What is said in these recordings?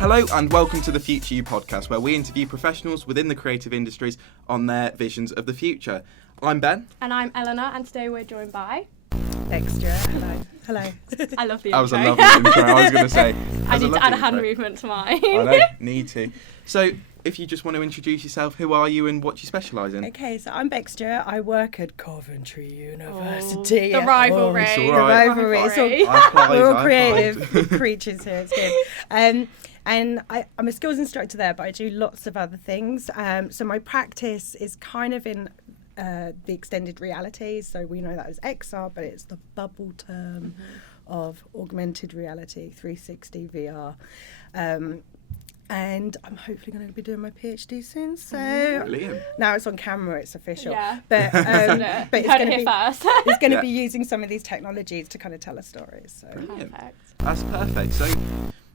Hello and welcome to the Future You podcast, where we interview professionals within the creative industries on their visions of the future. I'm Ben. And I'm Eleanor, and today we're joined by... Beck Stewart. Hello. I love the intro. That was a lovely intro, I was going to say. I need to add a hand movement to mine. I know, need to. So, if you just want to introduce yourself, who are you and what do you specialise in? Okay, so I'm Beck Stewart. I work at Coventry University. The rivalry. It's all right. The rivalry. We're all creative creatures here. It's good. And I'm a skills instructor there, but I do lots of other things. So my practice is kind of in the extended reality. So we know that as XR, but it's the bubble term of augmented reality, 360 VR. And I'm hopefully going to be doing my PhD soon. So Brilliant. now it's on camera, it's official. Yeah. But it's going to be first. it's going to be using some of these technologies to kind of tell a story. So Perfect. That's perfect. So,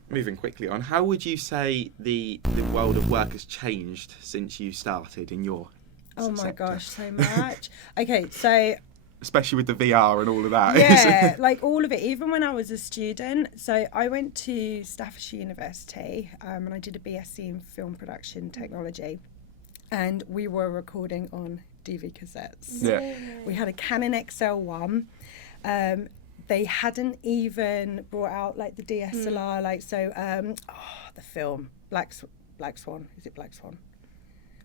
moving quickly on, how would you say the world of work has changed since you started in your oh my sector? gosh, so much. Okay, so Especially with the VR and all of that. yeah, like all of it, even when I was a student. So I went to Staffordshire University and I did a BSc in film production technology, and we were recording on DV cassettes. Yeah. We had a Canon XL1. They hadn't even brought out like the DSLR, like so. The film Black Swan. Is it Black Swan?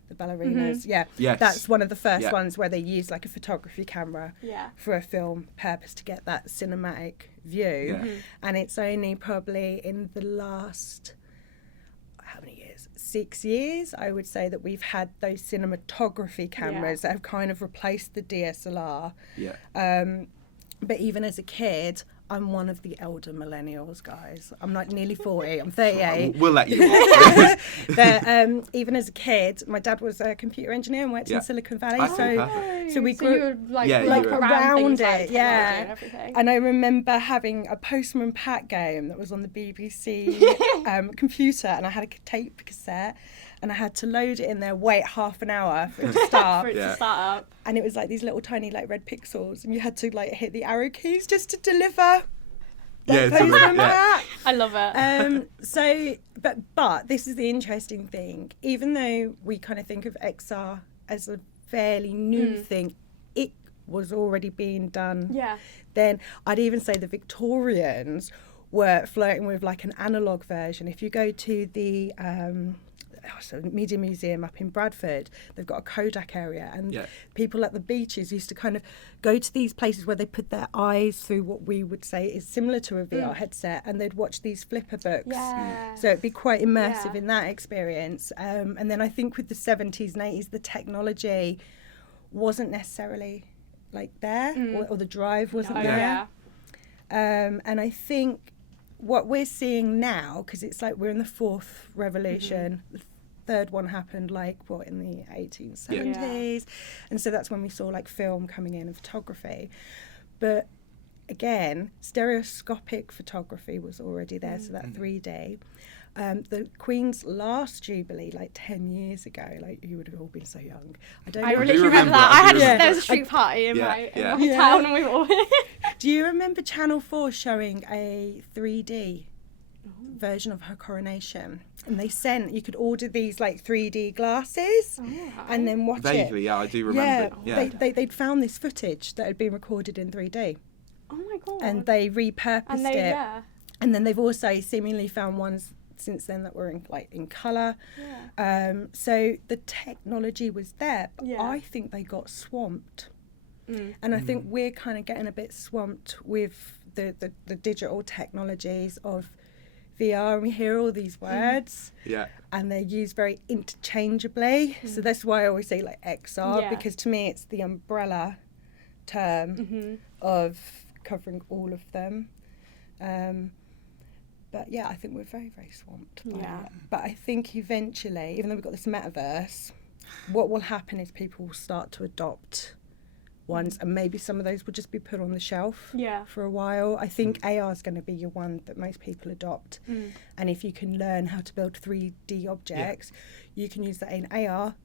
The ballerinas. Yeah. Yes. That's one of the first Yeah. ones where they use like a photography camera for a film purpose to get that cinematic view. Yeah. And it's only probably in the last, how many years? 6 years, I would say, that we've had those cinematography cameras that have kind of replaced the DSLR. Yeah. But even as a kid, I'm one of the elder millennials, guys. I'm like nearly 40. I'm 38. We'll let you off. But even as a kid, my dad was a computer engineer and worked in Silicon Valley. Okay, perfect. So we So grew you were like, Yeah, like you were- around around things like it, technology yeah. and everything. And I remember having a Postman Pat game that was on the BBC computer, and I had a tape cassette, and I had to load it in there, wait half an hour for it to start. For it Yeah. to start up. And it was like these little tiny like red pixels, and you had to like hit the arrow keys just to deliver. Yeah, Postman yeah. Pat. I love it. So, but this is the interesting thing. Even though we kind of think of XR as a fairly new thing, it was already being done. Yeah. Then I'd even say the Victorians were flirting with like an analog version. If you go to the Media Museum up in Bradford, they've got a Kodak area, and people at the beaches used to kind of go to these places where they put their eyes through what we would say is similar to a VR headset, and they'd watch these flipper books. Yeah. So it'd be quite immersive Yeah. in that experience. And then I think with the 70s and 80s, the technology wasn't necessarily like there, or the drive wasn't Oh, there. yeah. And I think what we're seeing now, because it's like we're in the fourth revolution, the third one happened like in the 1870s, and so that's when we saw like film coming in and photography. But again, stereoscopic photography was already there, so that 3D. The Queen's last Jubilee, like 10 years ago, like you would have all been so young. I don't I know. literally remember remember that. that. I had Yeah. there was a street party in my Yeah. town, and we were all... Do you remember Channel 4 showing a 3D version of her coronation? And they sent, you could order these like 3D glasses and then watch Vaguely, it. yeah, I do remember. Yeah. They'd found this footage that had been recorded in 3D, Oh my God. and they repurposed And they, it. yeah. And then they've also seemingly found ones since then that were in colour. Yeah. So the technology was there, but Yeah. I think they got swamped. And I think we're kind of getting a bit swamped with the digital technologies of VR, and we hear all these words Yeah. and they're used very interchangeably. So that's why I always say like XR, Yeah. because to me it's the umbrella term of covering all of them. But yeah, I think we're very, very swamped by Yeah. it. But I think eventually, even though we've got this metaverse, what will happen is people will start to adopt ones, and maybe some of those will just be put on the shelf Yeah. for a while. I think AR is going to be your one that most people adopt. And if you can learn how to build 3D objects, you can use that in AR,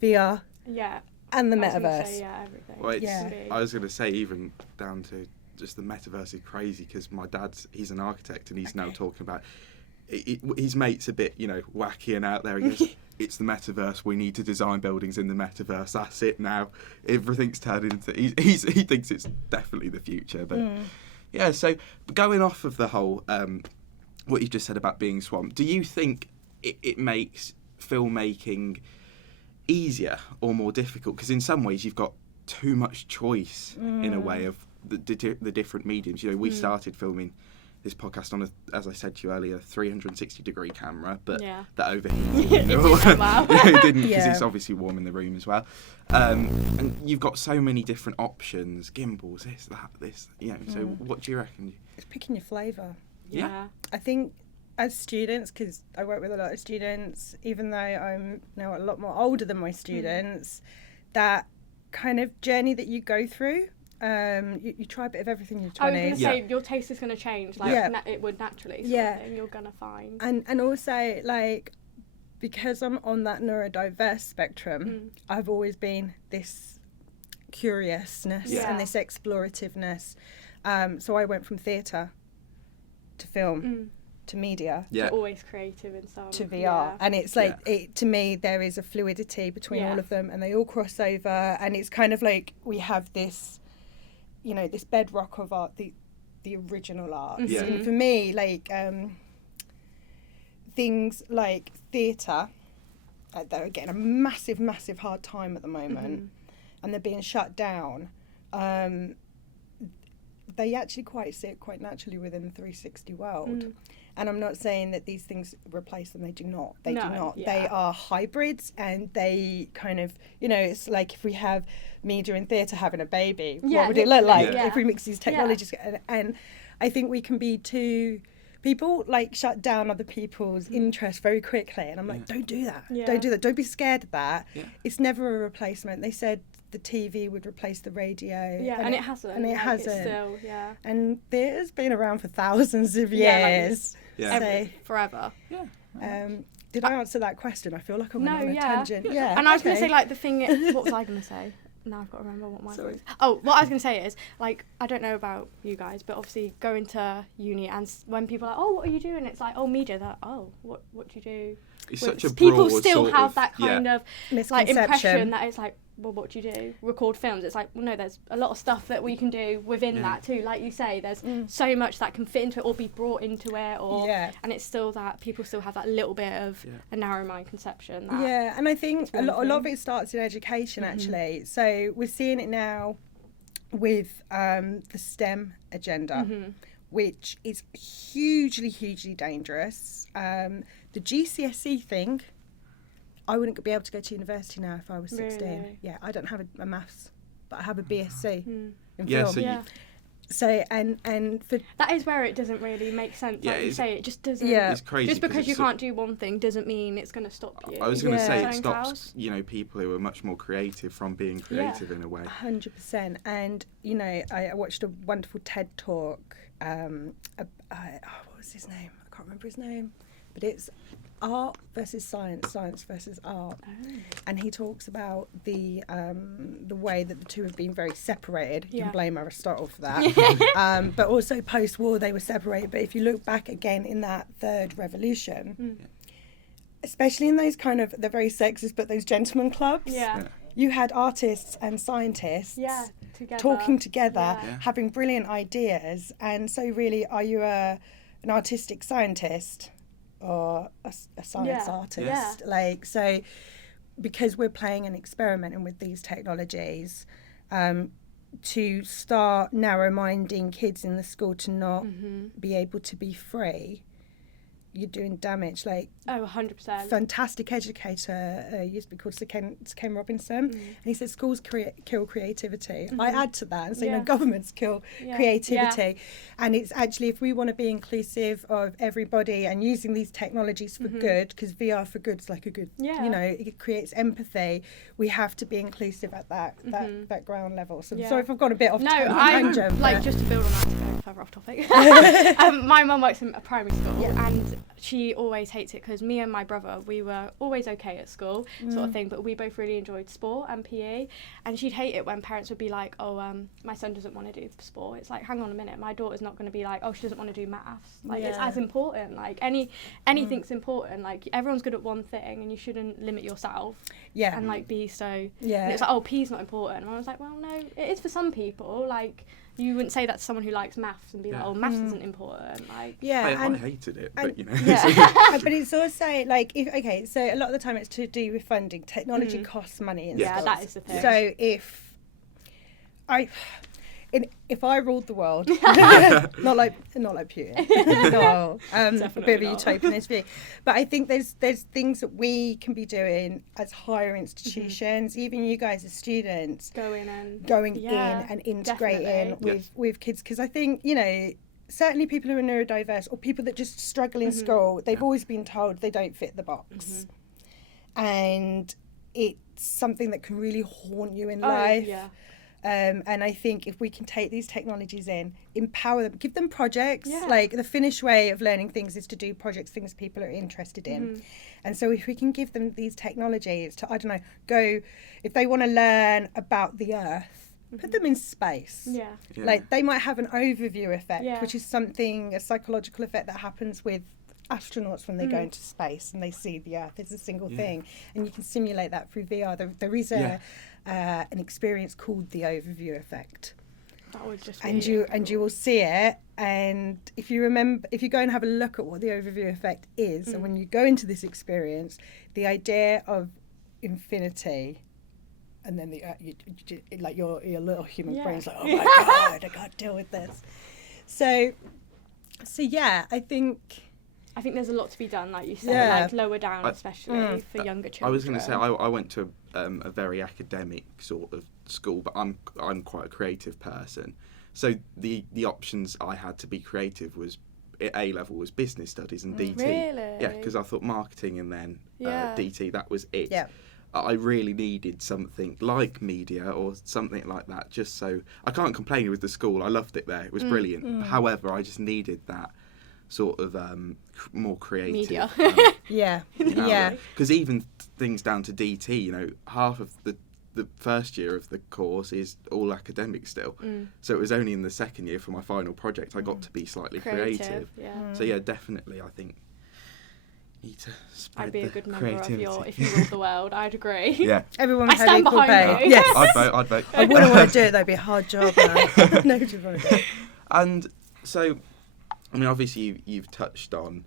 VR, Yeah. and the I was gonna metaverse. say, yeah, everything. Well, it's, Yeah. I was going to say even down to just the metaverse is crazy, because my dad's, he's an architect, and he's now talking about his mate's a bit, wacky and out there. He goes, it's the metaverse. We need to design buildings in the metaverse. That's it now. Everything's turned into. He thinks it's definitely the future. But yeah, so going off of the whole what you just said about being swamped, do you think it makes filmmaking easier or more difficult? Because in some ways you've got too much choice in a way of the different mediums. We started filming this podcast on as I said to you earlier, 360-degree camera, but that overheated. It didn't, because it's obviously warm in the room as well. And you've got so many different options, gimbals, this. So what do you reckon? It's picking your flavour. Yeah. I think as students, because I work with a lot of students, even though I'm now a lot more older than my students, that kind of journey that you go through, you try a bit of everything in your 20s. I was going to say, your taste is going to change, it would naturally, sort of thing, you're going to find. And also, because I'm on that neurodiverse spectrum, I've always been this curiousness and this explorativeness. So I went from theatre to film to media. You're always creative in some. To VR. And it's to me, there is a fluidity between all of them, and they all cross over, and it's kind of like we have this, this bedrock of art, the original art. And for me, things like theatre, they're getting a massive hard time at the moment, and they're being shut down. They actually see it quite naturally within the 360 world. And I'm not saying that these things replace them. They do not. They do not. Yeah. They are hybrids, and they kind of, it's like if we have media and theatre having a baby, what would it look like if we mix these technologies? And I think we can be people shut down other people's interest very quickly. And I'm like, don't do that. Don't do that. Don't be scared of that. It's never a replacement. They said the TV would replace the radio. And it hasn't. And it hasn't. It's still, And theatre's been around for thousands of years. Forever. Did I answer that question? I feel like I went on a tangent. Yeah. And I was going to say, the thing, what was I going to say? Now I've got to remember what mine was. Oh, what I was going to say is, I don't know about you guys, but obviously going to uni, and when people are like, oh, what are you doing? It's like, oh, media. They're like, oh, what do you do? It's such a broad people still sort have of, that kind of misconception. impression that it's like, well, what do you do? Record films. It's like, well, no, there's a lot of stuff that we can do within that too. Like you say, there's so much that can fit into it or be brought into it, and it's still that people still have that little bit of a narrow mind conception. That and I think a lot of it starts in education actually. So we're seeing it now with the STEM agenda, which is hugely dangerous. The GCSE thing, I wouldn't be able to go to university now if I was 16. Really? Yeah, I don't have a maths, but I have a BSc in Yeah, film. So and for that is where it doesn't really make sense. Like you say, it just doesn't. Yeah, it's crazy. Just because you can't do one thing doesn't mean it's going to stop you. I was going to say it stops, people who are much more creative from being creative in a way. 100%. And I watched a wonderful TED talk. What was his name? I can't remember his name, but it's art versus science versus art, and he talks about the way that the two have been very separated. You can blame Aristotle for that, but also post-war they were separated. But if you look back again in that third revolution, especially in those they're very sexist, but those gentleman clubs, you had artists and scientists talking together, having brilliant ideas. And so really, are you an artistic scientist or a science artist? So because we're playing and experimenting with these technologies, to start narrow-minding kids in the school to not be able to be free, you're doing damage. 100%. Fantastic educator used to be called Sir Ken Robinson, and he said schools kill creativity. I add to that and say governments kill creativity, and it's actually, if we want to be inclusive of everybody and using these technologies for good, because VR for good is like a good, it creates empathy. We have to be inclusive at that ground level. So sorry if I've gone a bit off tangent. Just to build on that. further off topic. My mum works in a primary school, and she always hates it because me and my brother, we were always okay at school, sort of thing, but we both really enjoyed sport and PE, and she'd hate it when parents would be like, oh, my son doesn't want to do sport. It's like, hang on a minute, my daughter's not going to be like, oh, she doesn't want to do maths. Like, it's as important. Like, anything's important. Like, everyone's good at one thing, and you shouldn't limit yourself. Yeah. And, like, be so... Yeah. And it's like, oh, PE's not important. And I was like, well, no, it is for some people. Like, you wouldn't say that to someone who likes maths and be like, oh, maths isn't important. Like, I hated it, but you know. But it's also like, so a lot of the time it's to do with funding. Technology costs money. Yeah, that is the thing. So if I ruled the world, not like Putin, no, a bit of a utopianist view, but I think there's things that we can be doing as higher institutions, even you guys as students, going in and integrating with kids, because I think, you know, certainly people who are neurodiverse or people that just struggle in school, they've always been told they don't fit the box, and it's something that can really haunt you in life. And I think if we can take these technologies in, empower them, give them projects. Like, the Finnish way of learning things is to do projects, things people are interested in. And so if we can give them these technologies to, I don't know, go, if they want to learn about the Earth, put them in space. Like, they might have an overview effect, which is something, a psychological effect that happens with astronauts when they go into space and they see the Earth as a single thing, and you can simulate that through VR. There is an experience called the overview effect. That would just and you will see it, and if you go and have a look at what the overview effect is, and when you go into this experience, the idea of infinity, and then like your little human brain's like, oh my god, I can't deal with this. So yeah, I think there's a lot to be done, like you said, like lower down, especially for younger children. I was going to say, I went to a very academic sort of school, but I'm quite a creative person. So the options I had to be creative was, at A level, was business studies and DT. Really? Yeah, because I thought marketing and then DT, that was it. Yeah. I really needed something like media or something like that, just so... I can't complain with the school. I loved it there. It was brilliant. However, I just needed that sort of more creative media. Because even things down to DT, you know, half of the first year of the course is all academic still, so it was only in the second year for my final project I got to be slightly creative. So yeah, definitely I think you need to spread I'd be a good member creativity. Of your if you ruled the world. I'd agree. Everyone would I stand equal behind pay. you. Yes. I'd vote. I wouldn't want to do it, that'd be a hard job. Nobody would want to do it. And so, I mean, obviously you've touched on,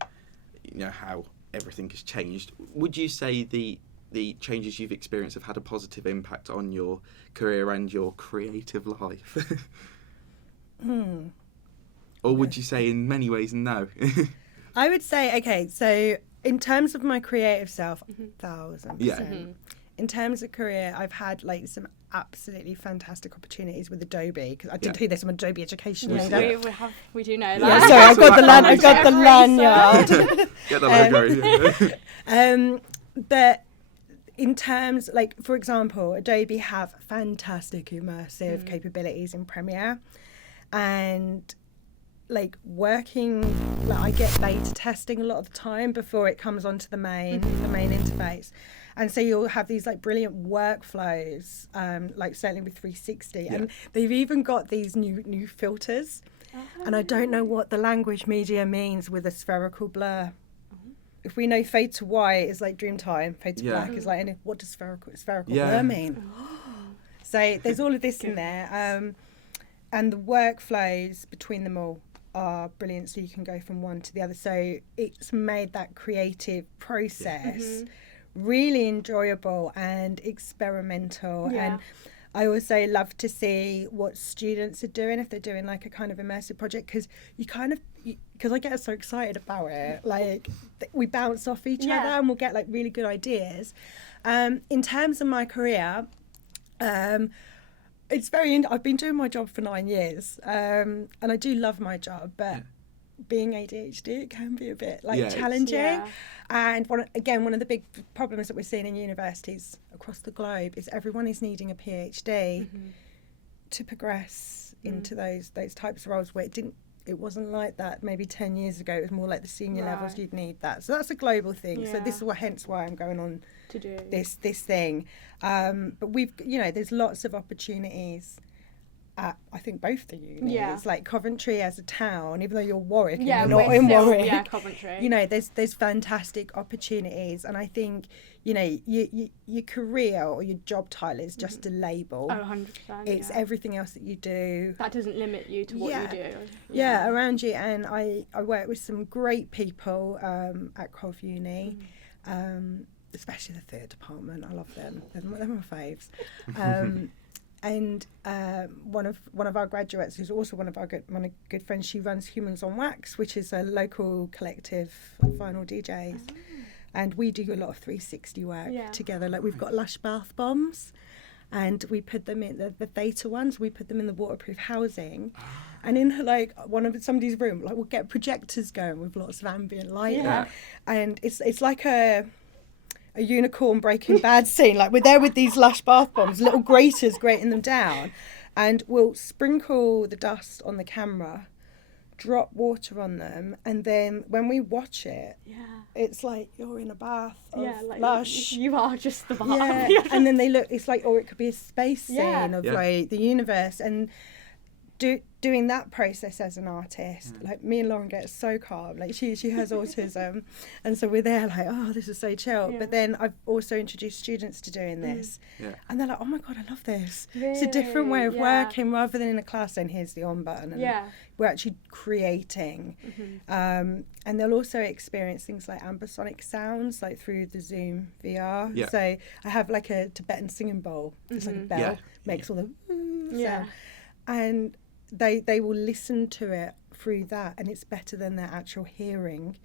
you know, how everything has changed. Would you say the changes you've experienced have had a positive impact on your career and your creative life? Or would you say in many ways no? I would say, okay, so in terms of my creative self, 1000%. Yeah. In terms of career, I've had like some absolutely fantastic opportunities with Adobe, because I did do this. I'm an Adobe education leader. We do know that. Yeah, sorry, I've got the lanyard. Get the logo. But in terms, like, for example, Adobe have fantastic immersive capabilities in Premiere, and like working, like I get beta testing a lot of the time before it comes onto the main interface. And so you'll have these like brilliant workflows, like certainly with 360, and they've even got these new filters. And I don't know what the language media means with a spherical blur. If we know fade to white is like Dreamtime, fade to black is like, what does spherical blur mean? So there's all of this in there, and the workflows between them all are brilliant. So you can go from one to the other. So it's made that creative process really enjoyable and experimental. And I also love to see what students are doing if they're doing like a kind of immersive project, because because I get so excited about it, like we bounce off each other and we'll get like really good ideas. In terms of my career, it's I've been doing my job for 9 years, and I do love my job, but being ADHD, it can be a bit like challenging. And one of the big problems that we're seeing in universities across the globe is everyone is needing a PhD to progress into those types of roles where it it wasn't like that maybe 10 years ago. It was more like the senior levels, you'd need that. So that's a global thing. So this is hence why I'm going on to do this thing. But we've, there's lots of opportunities at, I think, both the unis. Yeah. Like Coventry as a town, even though you're Warwick and yeah, you're not in still, Warwick. Yeah, Coventry. There's fantastic opportunities, and I think, your career or your job title is just a label. Oh, 100%. It's everything else that you do. That doesn't limit you to what you do. Yeah, around you. And I work with some great people at Cov Uni, especially the theatre department. I love them. They're my faves. And one of our graduates, who's also one of our good friends, she runs Humans on Wax, which is a local collective of vinyl DJs. And we do a lot of 360 work together. Like, we've got Lush bath bombs, and we put them in the theta ones. We put them in the waterproof housing, and in like somebody's room, like, we'll get projectors going with lots of ambient lighting, and it's like a unicorn Breaking Bad scene. Like, we're there with these Lush bath bombs, little graters grating them down, and we'll sprinkle the dust on the camera, drop water on them, and then when we watch it, it's like you're in a bath of like Lush. You are just the bath. Yeah, and then they look, it's like, or it could be a space scene of like the universe, and doing that process as an artist, like, me and Lauren get so calm. Like, she has autism, and so we're there like, oh, this is so chill. But then I've also introduced students to doing this, and they're like, oh my god, I love this. Really? It's a different way of working, rather than in a class saying, here's the on button, and we're actually creating. And they'll also experience things like ambisonic sounds, like through the Zoom VR. So I have like a Tibetan singing bowl, just like a bell, makes all the sound, and they will listen to it through that, and it's better than their actual hearing.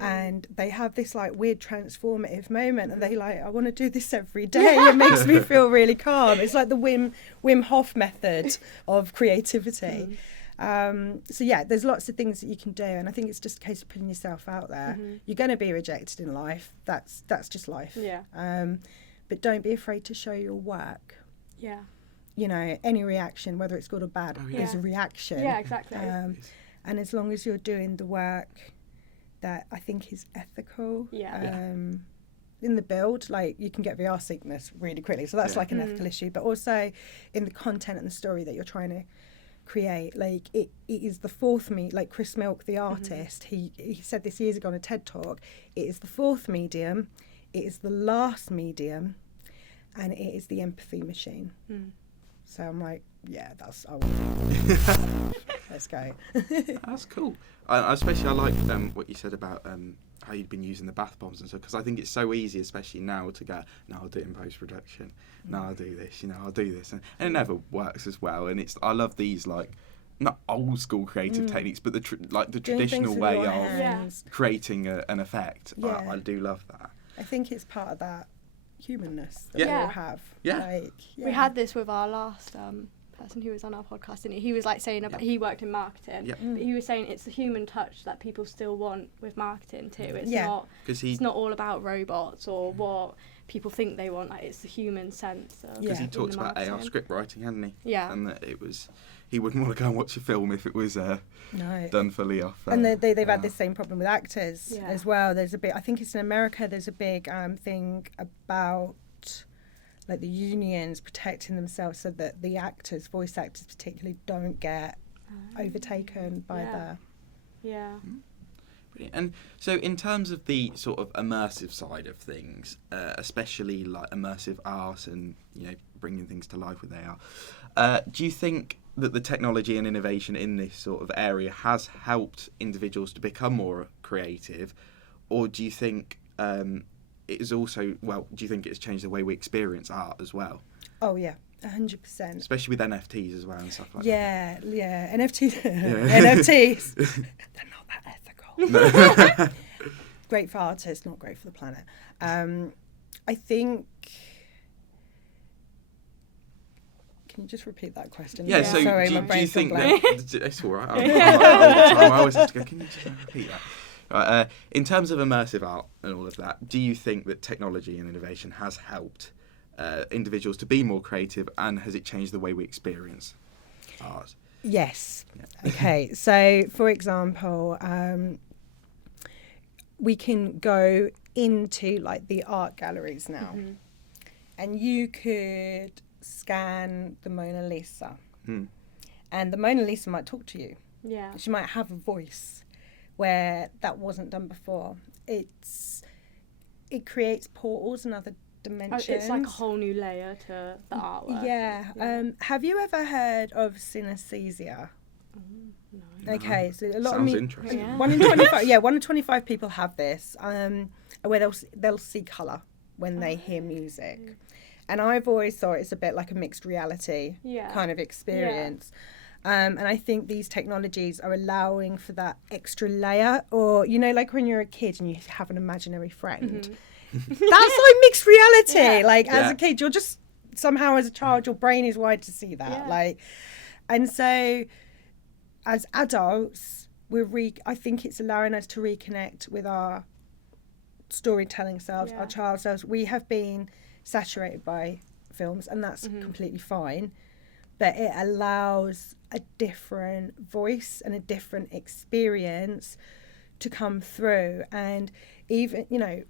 And they have this like weird transformative moment, and they like, I want to do this every day. It makes me feel really calm. It's like the Wim Hof method of creativity. So there's lots of things that you can do, and I think it's just a case of putting yourself out there. You're going to be rejected in life. That's just life. But don't be afraid to show your work. Any reaction, whether it's good or bad, is a reaction. Yeah, exactly. And as long as you're doing the work that I think is ethical, in the build, like, you can get VR sickness really quickly. So that's like an ethical issue. But also in the content and the story that you're trying to create, like, it is the fourth like Chris Milk, the artist, he said this years ago on a TED Talk, it is the fourth medium, it is the last medium, and it is the empathy machine. So I'm like, that's, I want let's go. That's cool. I like what you said about how you've been using the bath bombs and stuff, because I think it's so easy, especially now, to go, no, I'll do it in post-production, no, I'll do this, I'll do this, and it never works as well. And I love these, like, not old school creative techniques, but the traditional way of creating an effect. I do love that. I think it's part of that humanness that we all have. We had this with our last person who was on our podcast, and he was like saying about he worked in marketing, but he was saying it's the human touch that people still want with marketing too. It's not it's not all about robots or what people think they want. Like, it's the human sense. Because he talked about AR script writing, hadn't he? Yeah. And that he wouldn't want to go and watch a film if it was done fully off. And they've had this same problem with actors as well. There's a big, I think it's in America, there's a big thing about like the unions protecting themselves so that the actors, voice actors particularly, don't get overtaken by the... Brilliant. And so in terms of the sort of immersive side of things, especially like immersive art and, bringing things to life with AR, do you think that the technology and innovation in this sort of area has helped individuals to become more creative, or do you think it is also, do you think it's changed the way we experience art as well? Oh yeah, 100%. Especially with NFTs as well and stuff like that. Yeah, NFTs. NFTs. They're not that ethical. Great for artists, not great for the planet. I think... Can you just repeat that question? Yeah, so sorry, do you think blank. that... It's all right. I always have to go, can you just repeat that? Right, in terms of immersive art and all of that, do you think that technology and innovation has helped individuals to be more creative, and has it changed the way we experience art? Yes. Okay. So, for example, we can go into like the art galleries now, and you could scan the Mona Lisa, and the Mona Lisa might talk to you. Yeah. She might have a voice where that wasn't done before. It creates portals and other dimensions. It's like a whole new layer to the artwork. Yeah. Have you ever heard of synesthesia? No. Okay, so a lot Sounds of interesting. Yeah. 1 in 25. Yeah, 1 in 25 people have this, where they'll see colour when they hear music, and I've always thought it's a bit like a mixed reality kind of experience. And I think these technologies are allowing for that extra layer, or like when you're a kid and you have an imaginary friend. That's like mixed reality. As a kid, you're just somehow, as a child, your brain is wired to see that. And so as adults, I think it's allowing us to reconnect with our storytelling selves, our child selves. We have been saturated by films, and that's completely fine, but it allows a different voice and a different experience to come through. And even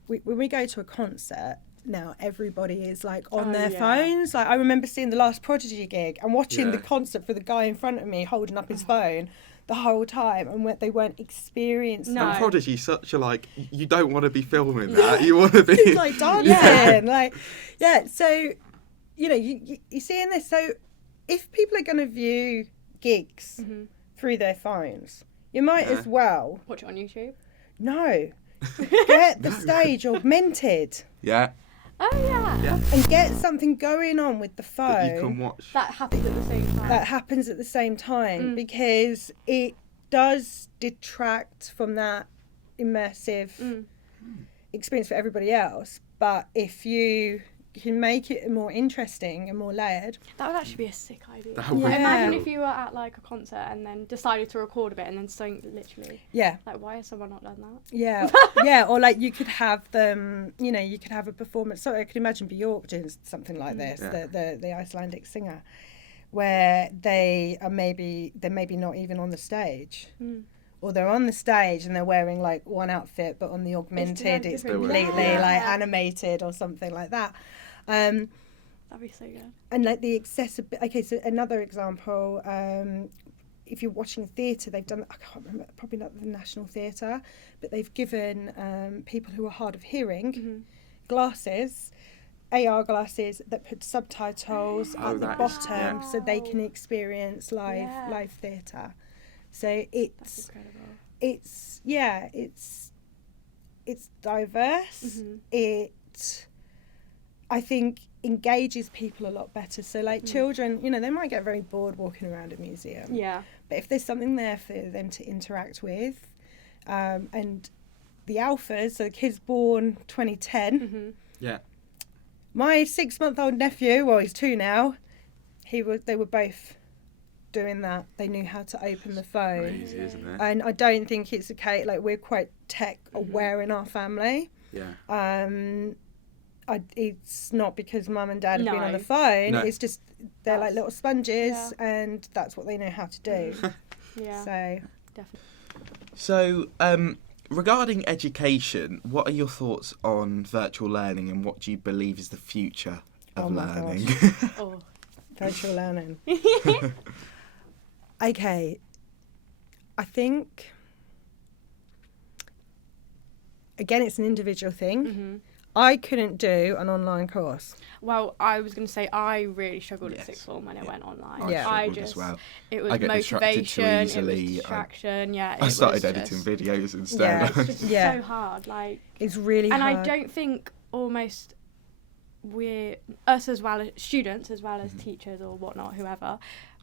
when we go to a concert now, everybody is like on their phones. Like, I remember seeing the last Prodigy gig and watching the concert for the guy in front of me holding up his phone the whole time, and they weren't experiencing. And Prodigy, such a you don't want to be filming that. You want to be like dancing, So you seeing this. So if people are going to view gigs through their phones, you might as well watch it on YouTube. No, get the stage augmented. Yeah. Oh yeah. And get something going on with the phone. That you can watch. That happens at the same time. That happens at the same time, because it does detract from that immersive experience for everybody else. But if you can make it more interesting and more layered, that would actually be a sick idea. Yeah. Imagine if you were at like a concert and then decided to record a bit and then something literally. Yeah. Like, why has someone not done that? Yeah. Yeah. Or like you could have them. You could have a performance. So I could imagine Björk doing something like this. The Icelandic singer, where they're maybe not even on the stage. Or they're on the stage and they're wearing like one outfit, but on the augmented it's completely like animated or something like that. That'd be so good. And like the accessibility. Okay, so another example, if you're watching theatre, they've done, I can't remember, probably not the National Theatre, but they've given people who are hard of hearing glasses, AR glasses that put subtitles at the bottom so they can experience live theatre. So it's diverse. It, I think, engages people a lot better. So like children, they might get very bored walking around a museum. Yeah. But if there's something there for them to interact with, and the alphas, so the kids born 2010. Yeah. My 6-month-old nephew, well, he's 2 now. They were both doing that. They knew how to open the phone. Crazy, isn't it? And I don't think it's okay. Like, we're quite tech aware in our family. Yeah. It's not because mum and dad have been on the phone. No. It's just they're like little sponges, and that's what they know how to do. Yeah. So definitely. So, regarding education, what are your thoughts on virtual learning, and what do you believe is the future of learning? Virtual learning. Okay, I think, again, it's an individual thing. I couldn't do an online course. Well, I was going to say I really struggled at sixth form when it went online. I just, as well. It was motivation, it was distraction. I started editing videos instead. Yeah, it's just so hard. Like, it's really hard. And I don't think almost us as well as students, as well as teachers or whatnot, whoever,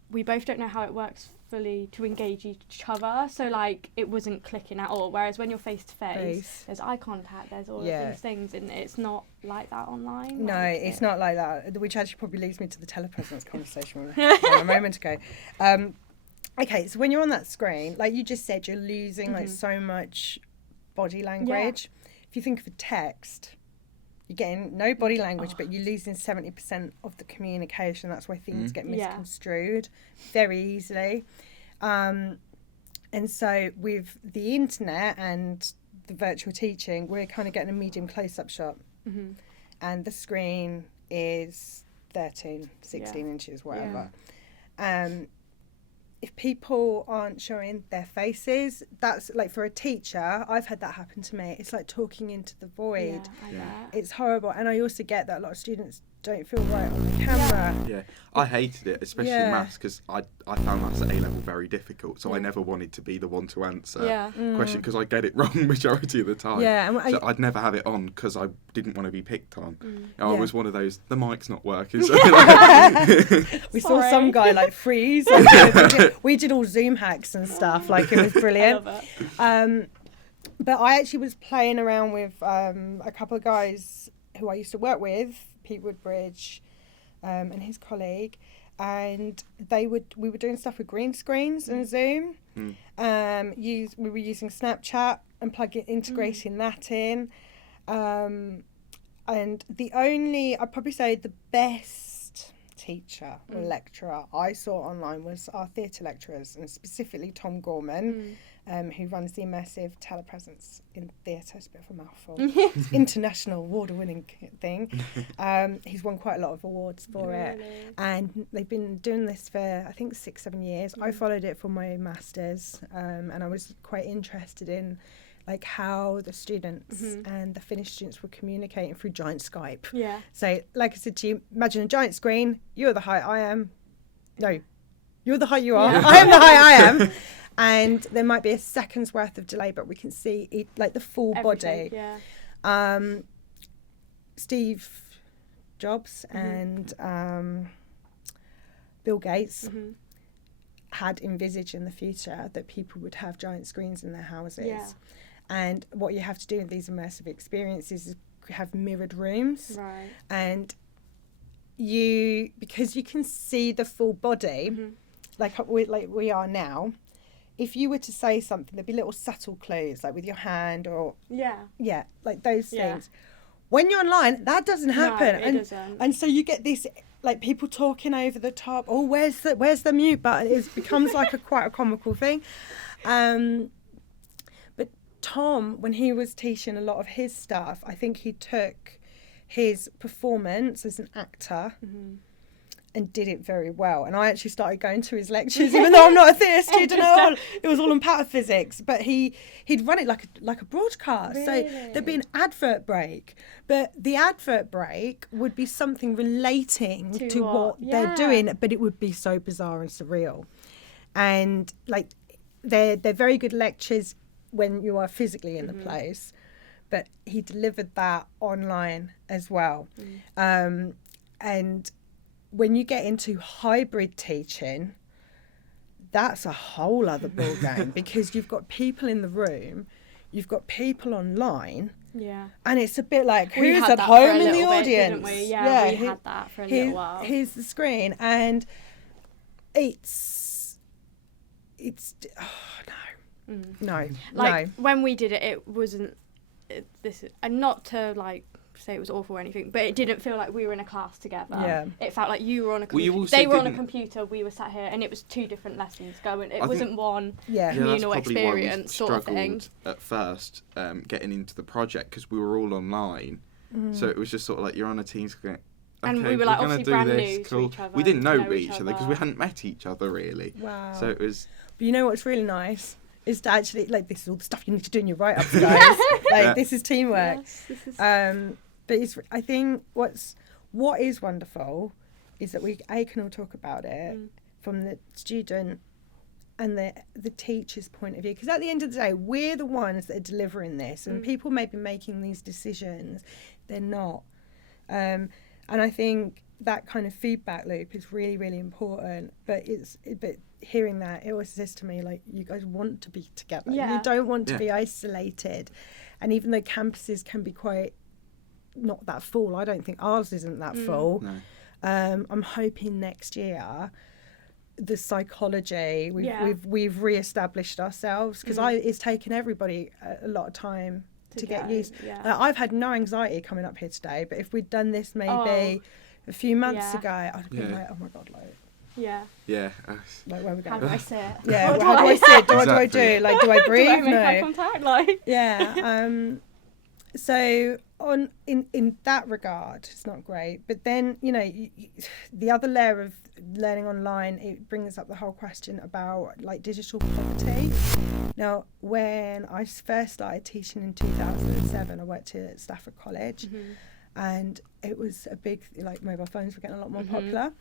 we both don't know how it works fully to engage each other, so like it wasn't clicking at all, whereas when you're face to face there's eye contact, there's all of these things, and it's not like that online. No, it's not like that, which actually probably leads me to the telepresence conversation we had a moment ago. Okay, so when you're on that screen, like you just said, you're losing like so much body language. If you think of a text, you're getting no body language, but you're losing 70% of the communication. That's why things get misconstrued very easily. And so with the internet and the virtual teaching, we're kind of getting a medium close-up shot. And the screen is 13, 16 inches, whatever. If people aren't showing their faces, that's like, for a teacher, I've had that happen to me. It's like talking into the void. It's horrible. And I also get that a lot of students don't feel right on the camera. I hated it, especially maths, because I found maths at A-level very difficult, so I never wanted to be the one to answer question, because I get it wrong majority of the time. So I'd never have it on because I didn't want to be picked on. I was one of those, the mic's not working. So we saw some guy like freeze. We did all Zoom hacks and stuff, like it was brilliant. I love it. But I actually was playing around with a couple of guys who I used to work with, Pete Woodbridge and his colleague, and we were doing stuff with green screens and Zoom. We were using Snapchat and integrating that in. And I'd probably say the best teacher or lecturer I saw online was our theatre lecturers, and specifically Tom Gorman, who runs the immersive telepresence in theatre. It's a bit of a mouthful. It's international award-winning thing. He's won quite a lot of awards for it, and they've been doing this for I think 6-7 years. I followed it for my masters, and I was quite interested in like how the students and the finished students were communicating through giant Skype. So like I said to you, imagine a giant screen. You're the height I am. No, you're the height you are. I am the height I am. And there might be a second's worth of delay, but we can see it, like the full body. Steve Jobs and Bill Gates had envisaged in the future that people would have giant screens in their houses. And what you have to do in these immersive experiences is have mirrored rooms. And because you can see the full body, like we are now, if you were to say something, there'd be little subtle clues, like with your hand or like those things. When you're online, that doesn't happen. No, it doesn't. And so you get this, like people talking over the top. Oh, where's the mute button? It becomes like quite a comical thing. But Tom, when he was teaching a lot of his stuff, I think he took his performance as an actor and did it very well. And I actually started going to his lectures, even though I'm not a theatre student at all. It was all on pataphysics, but he'd run it like a broadcast. So there'd be an advert break, but the advert break would be something relating to what they're doing, but it would be so bizarre and surreal. And like they're very good lectures when you are physically in the place, but he delivered that online as well. And when you get into hybrid teaching, that's a whole other ballgame because you've got people in the room, you've got people online, and it's a bit like who's at home in the audience. We had that for a little while. Here's the screen, and it's no. When we did it, it wasn't and not to like say it was awful or anything, but it didn't feel like we were in a class together. It felt like you were on a computer, they were on a computer, we were sat here, and it was two different lessons going. It wasn't one communal experience sort of thing. At first, getting into the project because we were all online, so it was just sort of like you're on a team screen. And we were like obviously brand new to each other. We didn't know each other because we hadn't met each other really. So it was. But you know what's really nice is to actually like this is all the stuff you need to do in your write-ups, guys. This is teamwork. But I think what is wonderful is that we can all talk about it from the student and the teacher's point of view. Because at the end of the day, we're the ones that are delivering this, and people may be making these decisions. They're not. And I think that kind of feedback loop is really, really important. But hearing that, it always says to me, like, you guys want to be together. You don't want to be isolated. And even though campuses can be quite not that full, I don't think ours isn't that full. No. I'm hoping next year the psychology we've re-established ourselves, because it's taken everybody a lot of time to get used. I've had no anxiety coming up here today, but if we'd done this maybe a few months ago, I'd have been like, oh my God, like. Yeah. Yeah. Like, where are we going? How do I sit? Yeah, how do I sit? What do I do? Like, do I breathe? Do I make eye contact? Like. Yeah. So in that regard, it's not great. But then, you know, the other layer of learning online, it brings up the whole question about like digital poverty. Now, when I first started teaching in 2007, I worked at Stafford College, and it was a big, like, mobile phones were getting a lot more popular.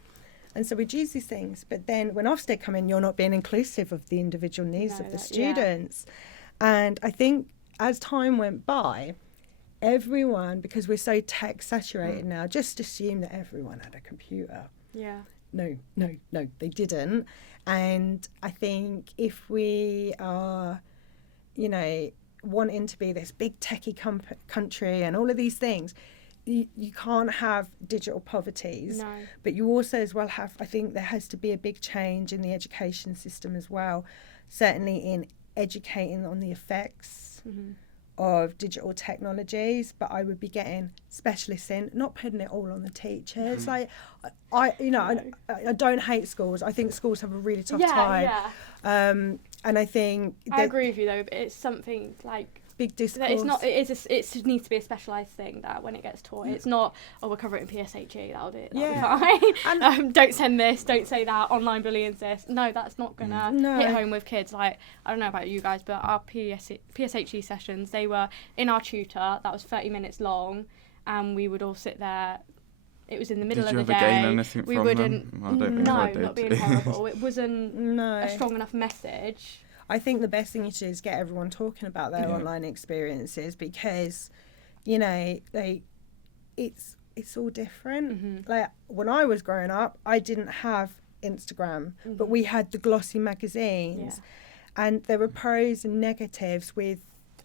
And so we'd use these things. But then when Ofsted come in, you're not being inclusive of the individual needs of the students. And I think as time went by, everyone, because we're so tech saturated now, just assumed that everyone had a computer. Yeah. No, they didn't. And I think if we are, you know, wanting to be this big techie country and all of these things, you can't have digital poverties, but you also as well have, I think there has to be a big change in the education system as well, certainly in educating on the effects of digital technologies, but I would be getting specialists in, not putting it all on the teachers. Like, I don't hate schools. I think schools have a really tough time. And I think I agree with you though, but it's something like big discourse. It's not. It needs to be a specialised thing that when it gets taught, it's not. Oh, we'll cover it in PSHE. That'll do it. That'll be fine. And don't send this. Don't say that. Online bullying's this. No, that's not gonna hit home with kids. Like, I don't know about you guys, but our PSHE sessions, they were in our tutor. That was 30 minutes long, and we would all sit there. It was in the middle of the day. Did you ever gain anything we from wouldn't. them? I don't think I did. Not being horrible. It wasn't a strong enough message. I think the best thing you should do is get everyone talking about their online experiences, because, you know, like, it's all different. Like, when I was growing up, I didn't have Instagram, but we had the glossy magazines, and there were pros and negatives with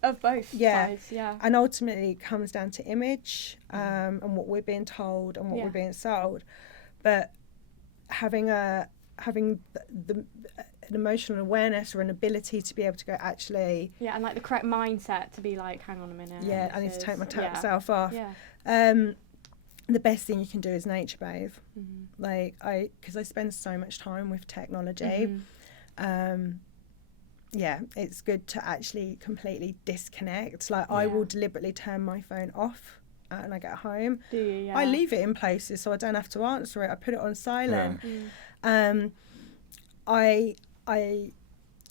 of both sides. And ultimately it comes down to image and what we're being told and what we're being sold. But having an emotional awareness or an ability to be able to go, actually, and like the correct mindset to be like, hang on a minute, I need to take myself off. The best thing you can do is nature bathe. Like, because I spend so much time with technology. It's good to actually completely disconnect. Like, I will deliberately turn my phone off when I get home. Do you? I leave it in places so I don't have to answer it. I put it on silent. I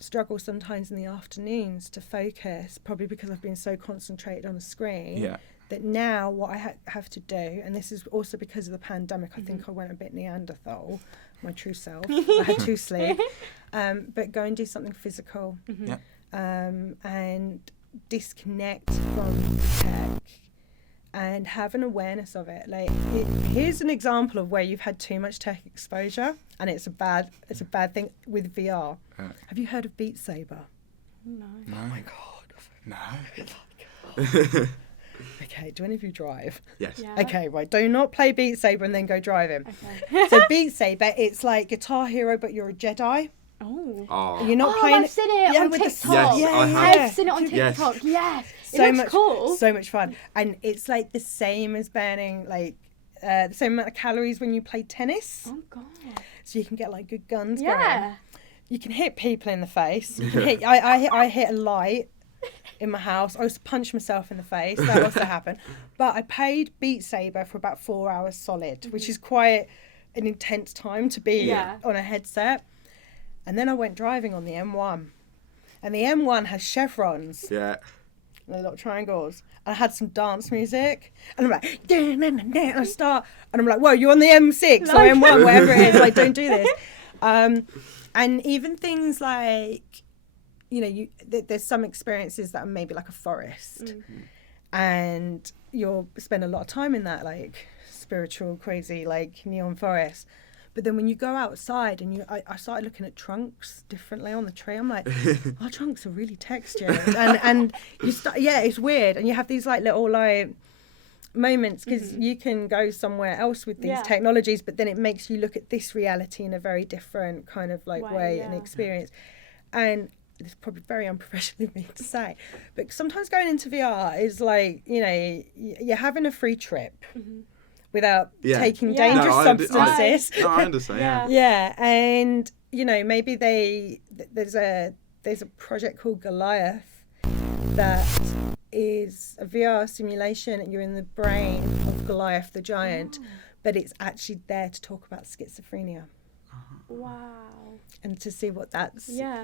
struggle sometimes in the afternoons to focus, probably because I've been so concentrated on the screen, that now what I have to do, and this is also because of the pandemic, I think I went a bit Neanderthal, my true self. I had to sleep. But go and do something physical and disconnect from tech and have an awareness of it. Like, here's an example of where you've had too much tech exposure, and it's a bad thing with VR. Have you heard of Beat Saber? No. Oh my God. No. Okay, do any of you drive? Yes. Yeah. Okay, right. Do not play Beat Saber and then go driving. Okay. So Beat Saber, it's like Guitar Hero, but you're a Jedi. Oh. You're not playing. I've seen it on with TikTok. I've seen it on TikTok. Yes. It looks cool. So much fun, and it's like the same as burning like the same amount of calories when you play tennis. Oh God. So you can get like good guns going. You can hit people in the face. You can hit. I hit a light in my house. I was to punch myself in the face. That also happened. But I played Beat Saber for about 4 hours solid, which is quite an intense time to be on a headset. And then I went driving on the M1. And the M1 has chevrons. Yeah. And little triangles. And I had some dance music. And I'm like, and I start. And I'm like, whoa, you're on the M6 or M1, whatever it is. Like, don't do this. And even things like, you know, there's some experiences that are maybe like a forest. And you'll spend a lot of time in that, like, spiritual, crazy, like, neon forest. But then when you go outside and I started looking at trunks differently on the tree. I'm like, our trunks are really textured. and you it's weird. And you have these like little like moments because you can go somewhere else with these technologies, but then it makes you look at this reality in a very different kind of like way and experience. And it's probably very unprofessional of me to say, but sometimes going into VR is like, you know, you're having a free trip without taking dangerous substances. I understand. Yeah, and you know, maybe there's a project called Goliath that is a VR simulation, and you're in the brain of Goliath the giant, but it's actually there to talk about schizophrenia. Wow. And to see what that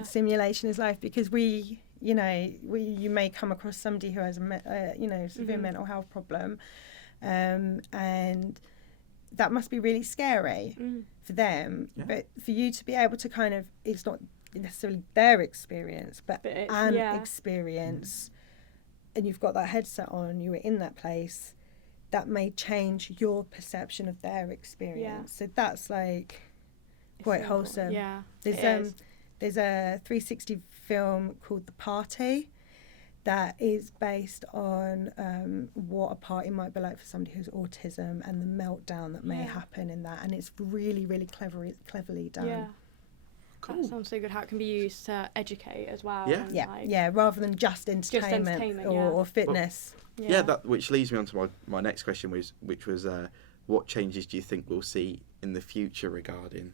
simulation is like, because you may come across somebody who has a severe mental health problem, and that must be really scary for them. Yeah. But for you to be able to kind of, it's not necessarily their experience, but an experience, and you've got that headset on, you were in that place, that may change your perception of their experience. So that's like quite wholesome. Yeah, there's a 360 film called The Party that is based on what a party might be like for somebody who's autism, and the meltdown that may happen in that, and it's really, really cleverly done. Yeah. Cool. That sounds so good. How it can be used to educate as well. Yeah, and rather than just entertainment or fitness. Well, that which leads me on to my next question, which was what changes do you think we'll see in the future regarding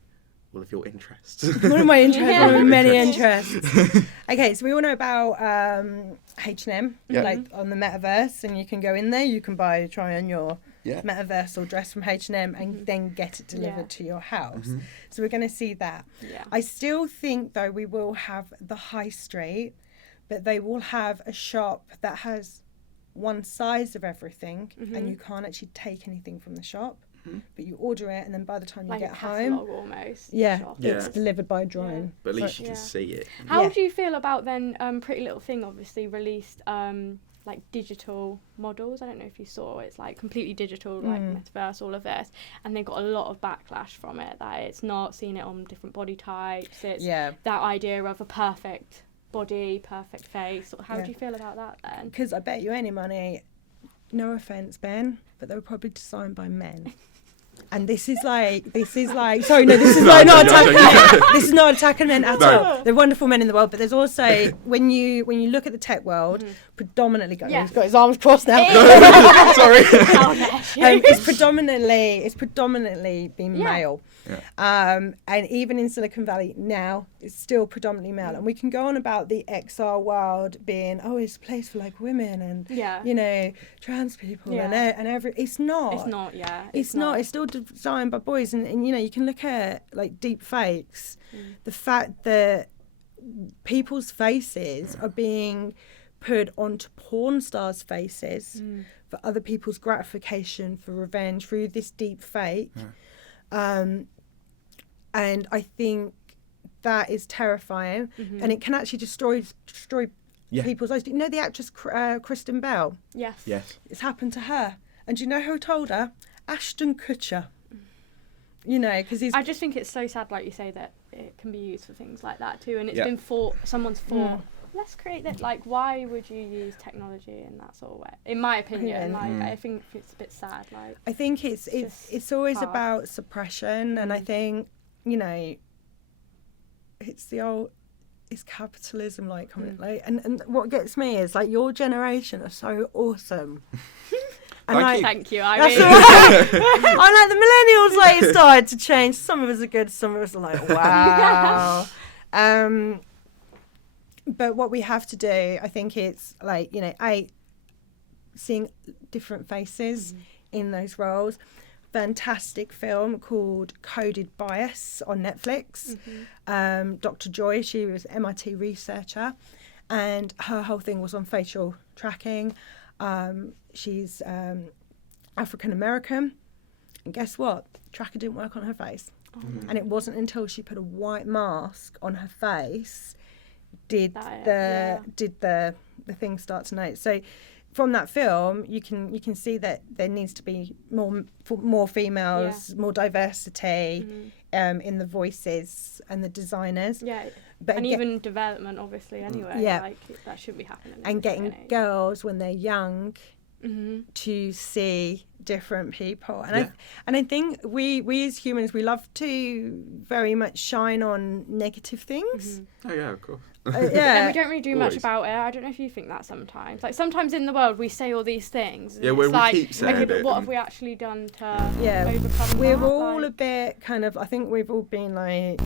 all of your interests? One of my interests, one of many interests. Okay, so we all know about H&M, like on the metaverse, and you can go in there, you can try on your metaverse or dress from H&M and then get it delivered to your house. So we're going to see that. I still think, though, we will have the high street, but they will have a shop that has one size of everything, and you can't actually take anything from the shop. But you order it, and then by the time you get home, almost, it's delivered by drone. But at least you can see it. How do you feel about then Pretty Little Thing obviously released like digital models? I don't know if you saw, it's like completely digital, like metaverse, all of this, and they got a lot of backlash from it, that it's not seeing it on different body types, it's that idea of a perfect body, perfect face. How do you feel about that then? Because I bet you any money, no offence, Ben, but they were probably designed by men. And this is like sorry, no, this is like not attacking men. This is not attacking men at all. They're wonderful men in the world, but there's also when you look at the tech world, predominantly he's got his arms crossed now. Sorry. It's predominantly been male. And even in Silicon Valley now, it's still predominantly male. And we can go on about the XR world being, it's a place for like women and you know, trans people and every. It's not. It's not. It's still designed by boys, and you know, you can look at like deep fakes. The fact that people's faces are being put onto porn stars' faces for other people's gratification, for revenge, through this deep fake. And I think that is terrifying, and it can actually destroy people's lives. You know the actress Kristen Bell? Yes. It's happened to her. And do you know who told her? Ashton Kutcher. You know, because he's... I just think it's so sad, like you say, that it can be used for things like that too, and it's been thought, someone's thought, let's create that. Like, why would you use technology in that sort of way? In my opinion, I think it's a bit sad. Like, I think it's always hard. About suppression, and I think, you know, it's capitalism, like, and what gets me is like, your generation are so awesome. Thank you. I mean, I'm like, the millennials, like, started to change. Some of us are good, some of us are like, wow. But what we have to do, I think it's like, you know, seeing different faces in those roles. Fantastic film called Coded Bias on Netflix. Dr. Joy, she was an MIT researcher, and her whole thing was on facial tracking. She's African American, and guess what? Tracker didn't work on her face, and it wasn't until she put a white mask on her face did the thing start to note. So from that film, you can see that there needs to be more females, more diversity in the voices and the designers. Yeah, but even development, obviously. Anyway, like, that shouldn't be happening. And getting girls when they're young to see different people, and I think we as humans, we love to very much shine on negative things. Oh yeah, of course. And we don't really do much about it. I don't know if you think that sometimes. Like sometimes in the world we say all these things. Yeah, where we keep saying okay, but it. what have we actually done to overcome we're that? all a bit kind of, I think we've all been like,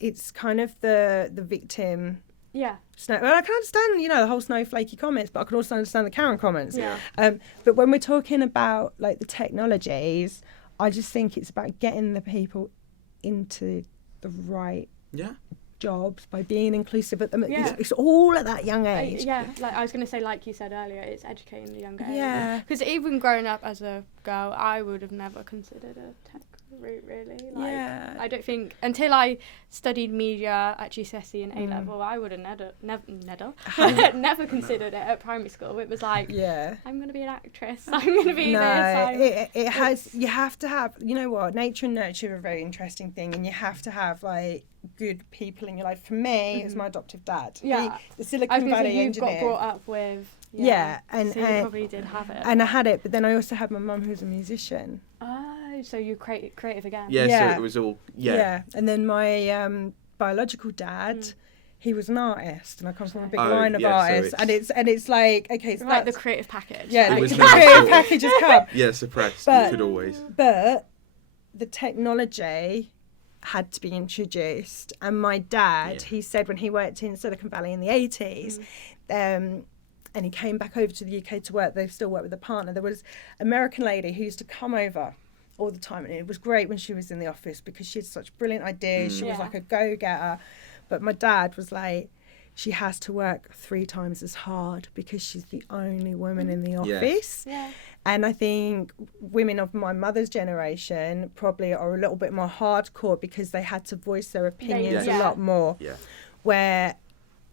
it's kind of the victim. Yeah. Well, I can understand, the whole snowflakey comments, but I can also understand the Karen comments. Yeah. But when we're talking about like the technologies, I just think it's about getting the people into the right jobs by being inclusive at them. It's all at that young age. Like I was going to say, like you said earlier, it's educating the younger age. Yeah. Because even growing up as a girl, I would have never considered a tech route really. I don't think until I studied media at GCSE and A level, I would have never considered it at primary school. It was like, I'm going to be an actress. I'm going to be this. It has. You have to have. You know what? Nature and nurture are a very interesting thing, and you have to have like good people in your life. For me, it's my adoptive dad. Yeah, the Silicon Valley engineer. Got brought up with. And so you probably did have it. And I had it, but then I also had my mum who's a musician. Oh, so you creative again. So it was all and then my biological dad, he was an artist, and I come from a big line of artists, so and it's like, okay, so like the creative package. Yeah, the creative package has come. Yeah, suppressed. You could always. But the technology had to be introduced, and my dad, he said when he worked in Silicon Valley in the 80s, and he came back over to the UK to work, they still work with a partner, there was an American lady who used to come over all the time, and it was great when she was in the office because she had such brilliant ideas. She was like a go-getter. But my dad was like, she has to work 3 times as hard because she's the only woman in the office. Yeah. And I think women of my mother's generation probably are a little bit more hardcore because they had to voice their opinions a lot more. Yeah. Where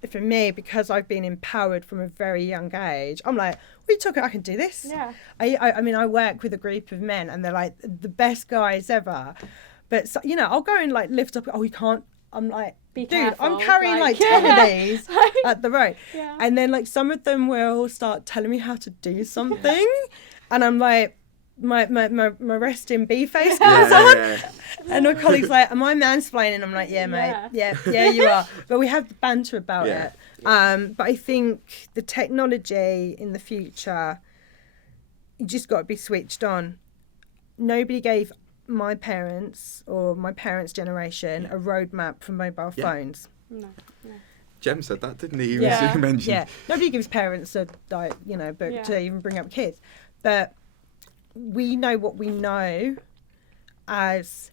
for me, because I've been empowered from a very young age, I'm like, what are you talking? I can do this. Yeah. I mean, I work with a group of men, and they're like the best guys ever. But so, I'll go and like lift up. Oh, you can't. I'm like, be dude, careful. I'm carrying like 10 of these at the road, and then like some of them will start telling me how to do something, and I'm like, my resting bee face comes on. And my colleague's like, am I mansplaining? I'm like, yeah, mate. Yeah, you are. But we have banter about it. But I think the technology in the future, you just got to be switched on. Nobody gave my parents or my parents' generation a roadmap for mobile phones. No. Jem said that, didn't he? You mentioned. Yeah. Nobody gives parents a book to even bring up kids. But we know what we know as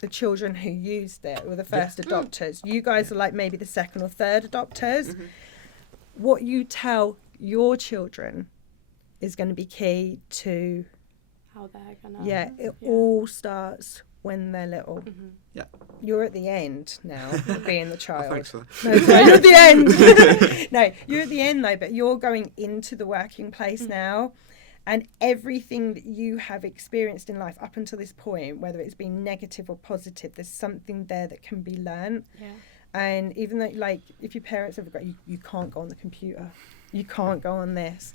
the children who used it were the first adopters. You guys are like maybe the second or third adopters. What you tell your children is going to be key to how they're gonna. It all starts when they're little. Yeah. You're at the end now of being the child. I think so. No, you're at the end. No, you're at the end though, but you're going into the working place now. And everything that you have experienced in life up until this point, whether it's been negative or positive, there's something there that can be learned. Yeah. And even though, like, if your parents ever go, you can't go on the computer, you can't go on this.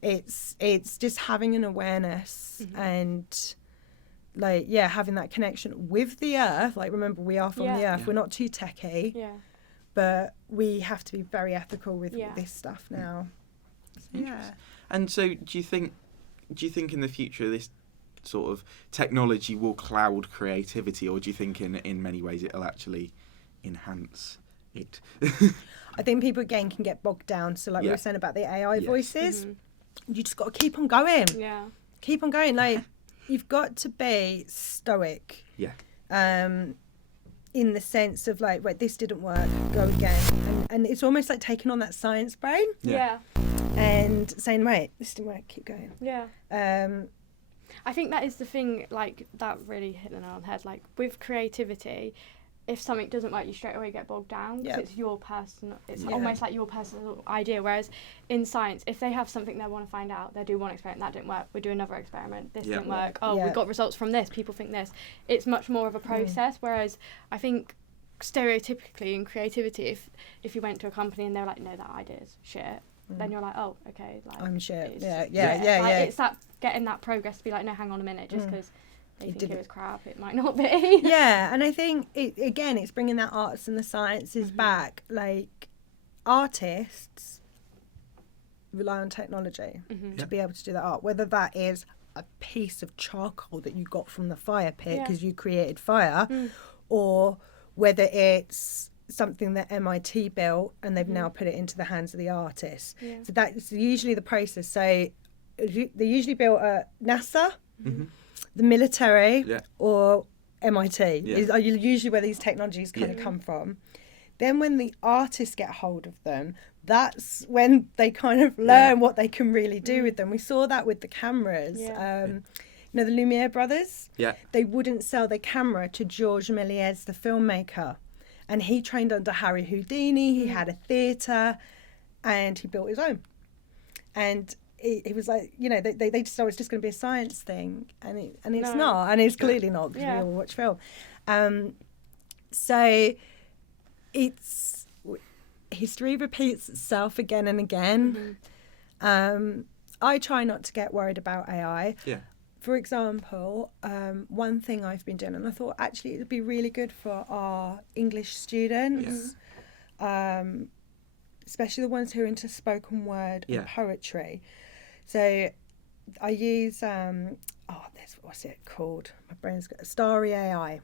It's just having an awareness and, like, having that connection with the earth. Like, remember, we are from the earth. We're not too techy. Yeah. But we have to be very ethical with this stuff now. So, And so, do you think in the future this sort of technology will cloud creativity, or do you think in many ways it'll actually enhance it? I think people again can get bogged down. So, like we were saying about the AI voices, you just got to keep on going. Yeah, keep on going. Like you've got to be stoic. Yeah. In the sense of like, wait, this didn't work, go again, and it's almost like taking on that science brain. Yeah. And saying, wait, this didn't work, keep going. Yeah. I think that is the thing, like, that really hit the nail on the head. Like, with creativity, if something doesn't work, you straight away get bogged down because it's your personal, it's almost like your personal idea. Whereas in science, if they have something they want to find out, they do one experiment, that didn't work, we do another experiment, this didn't work, we got results from this, people think this. It's much more of a process, whereas I think stereotypically in creativity, if you went to a company and they were like, no, that idea's shit, then you're like, oh, okay, like I'm shit. It's that getting that progress to be like, no, hang on a minute, just because they think it was crap, it might not be. Yeah, and I think, it's bringing that arts and the sciences back. Like, artists rely on technology to be able to do that art, whether that is a piece of charcoal that you got from the fire pit because you created fire, or whether it's something that MIT built and they've now put it into the hands of the artist. So that's usually the process. So they're usually built at NASA, the military, or MIT are usually where these technologies kind of come from. Then when the artists get hold of them, that's when they kind of learn what they can really do with them. We saw that with the cameras. You know, the Lumiere brothers? They wouldn't sell their camera to Georges Méliès, the filmmaker. And he trained under Harry Houdini. He had a theatre and he built his own. And it was like, you know, they just thought it's just going to be a science thing. And it's not. And it's clearly not, because we all watch film. So it's... history repeats itself again and again. I try not to get worried about AI. For example, one thing I've been doing, and I thought actually it would be really good for our English students, especially the ones who are into spoken word and poetry. So I use, what's it called? My brain's got Starry AI.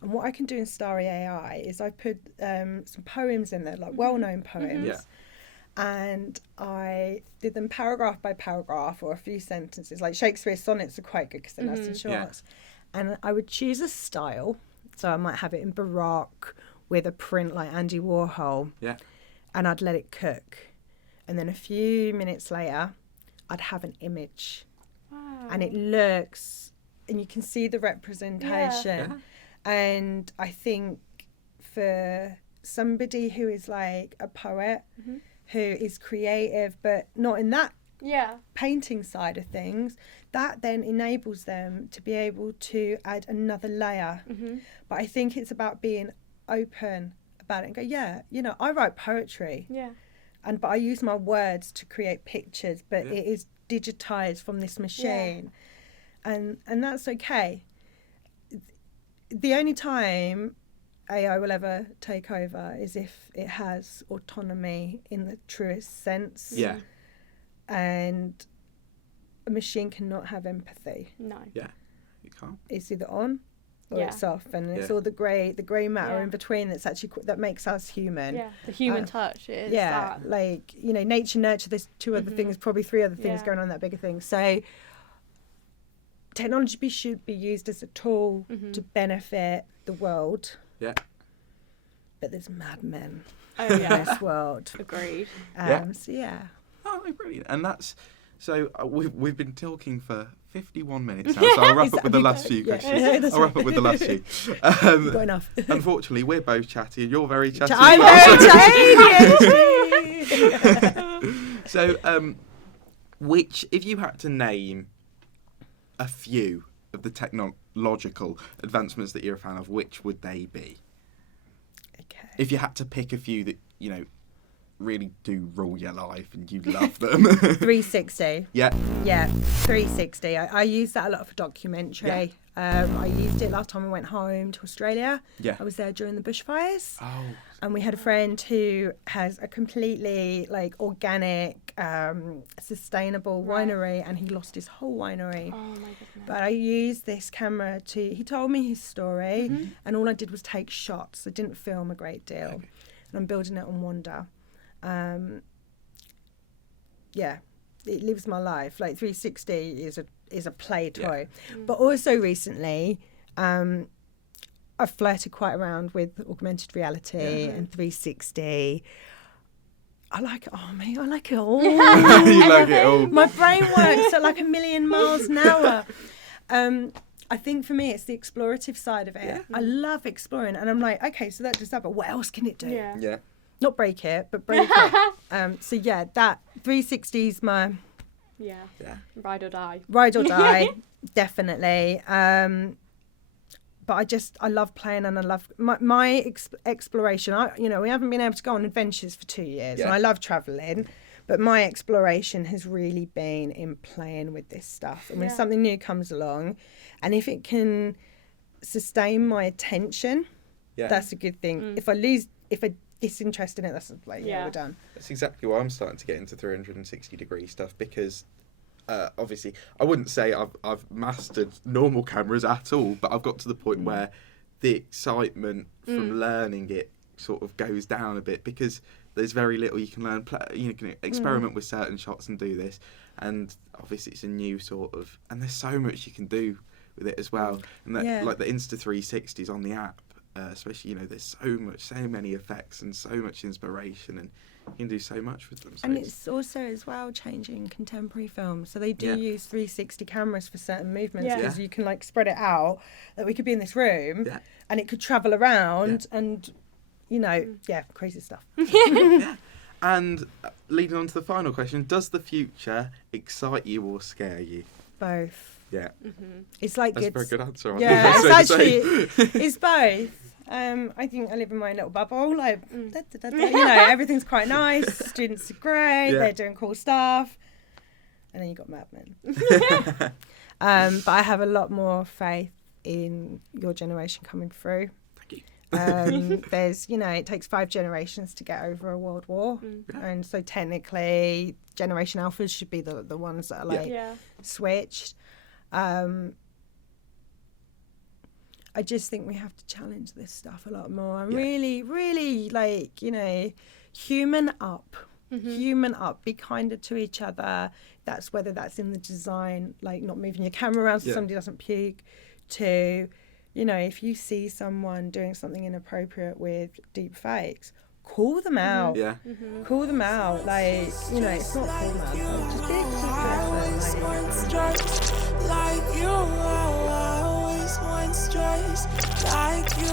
And what I can do in Starry AI is I put some poems in there, like well-known poems, and I did them paragraph by paragraph or a few sentences. Like Shakespeare's sonnets are quite good because they're nice and short. And I would choose a style. So I might have it in Baroque with a print like Andy Warhol. And I'd let it cook. And then a few minutes later, I'd have an image. And it looks, and you can see the representation. And I think for somebody who is like a poet, who is creative, but not in that painting side of things, that then enables them to be able to add another layer. But I think it's about being open about it and go, you know, I write poetry. But I use my words to create pictures, but it is digitized from this machine. And that's okay. The only time AI will ever take over is if it has autonomy in the truest sense. And a machine cannot have empathy. No. You can't. It's either on or it's off, and it's all the grey matter in between that's actually that makes us human. The human touch is that. Like, you know, nature, nurture, there's two other things, probably three other things going on in that bigger thing. So technology should be used as a tool to benefit the world. But there's madmen in this world. Agreed. So brilliant. And that's so we've been talking for 51 minutes now, so I'll wrap up with the last few questions. I'll wrap up with the last few. Got enough. Unfortunately, we're both chatty, and you're very chatty. I'm very chatty. So, if you had to name a few of the technological advancements that you're a fan of, which would they be? Okay. If you had to pick a few that, you know, really do rule your life and you love them. 360. Yeah, 360. I use that a lot for documentary. I used it last time I went home to Australia. I was there during the bushfires. And we had a friend who has a completely like organic, sustainable winery, and he lost his whole winery. Oh my goodness. But I used this camera he told me his story, and all I did was take shots. I didn't film a great deal. And I'm building it on Wanda. It lives my life. Like 360 is a play toy. But also recently, I've flirted quite around with augmented reality and 360. I like it all, mate. I like it all. You like it all. My brain works at like 1,000,000 miles an hour. I think for me, it's the explorative side of it. I love exploring. And I'm like, okay, so that does that, but what else can it do? Not break it, but break it. That 360 is my... Ride or die. Ride or die, definitely. But I love playing, and I love my exploration. We haven't been able to go on adventures for 2 years, and I love travelling. But my exploration has really been in playing with this stuff. And when something new comes along, and if it can sustain my attention, that's a good thing. If I disinterest in it, that's like, we're done. That's exactly why I'm starting to get into 360-degree stuff, because obviously I wouldn't say I've mastered normal cameras at all, but I've got to the point where the excitement from learning it sort of goes down a bit, because there's very little you can learn. You can experiment with certain shots and do this, and obviously it's a new sort of, and there's so much you can do with it as well. And that, like the Insta360s on the app, especially, there's so many effects and so much inspiration, and you can do so much with them. So and it's also as well changing contemporary films. So they do use 360 cameras for certain movements, because you can like spread it out, that we could be in this room and it could travel around and, crazy stuff. And leading on to the final question, does the future excite you or scare you? Both. Yeah. It's like that's a very good answer. Yeah, it's actually, it's both. I think I live in my little bubble, like, everything's quite nice, students are great, they're doing cool stuff, and then you've got Mad Men. But I have a lot more faith in your generation coming through. Thank you. There's, it takes 5 generations to get over a world war, and so technically Generation Alphas should be the ones that are switched. I just think we have to challenge this stuff a lot more and really, really, human up. Human up. Be kinder to each other. That's whether that's in the design, like not moving your camera around so somebody doesn't puke, to, if you see someone doing something inappropriate with deep fakes, call them out. Call them out. Like, it's not cool, man. Just be a cool person. Like you, always one stress. Like you,